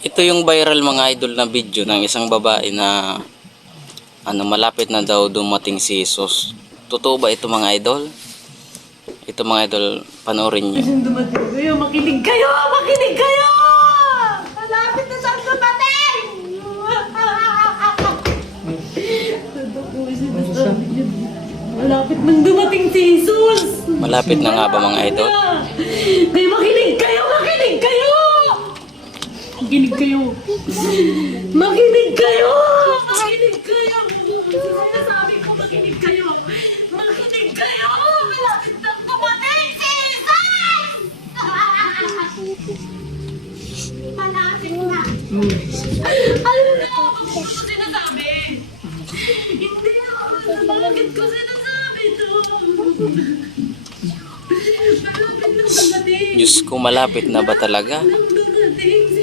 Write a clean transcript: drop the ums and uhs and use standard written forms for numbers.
Ito yung viral mga idol na video ng isang babae na malapit na daw dumating si Jesus. Totoo ba ito mga idol? Ito mga idol, panoorin nyo. Dumating kayo, makinig kayo! Makinig kayo! Malapit na siyang dumating! Totoo sinasabi niyo. Malapit nang dumating si Jesus! Malapit na nga ba mga idol? Kaya makinig kayo! Makinig kayo! Makinig kayo! Makinig kayo! Makinig kayo! Sinasabi ko, makinig kayo! Makinig kayo! Malapit nang dumating si Jesus! Malapit na! Ano na? Bakit ko sinasabi? Hindi ako. Bakit ko sinasabi ito? Malapit nang dumating. Diyos ko, malapit na ba talaga? Nang dumating si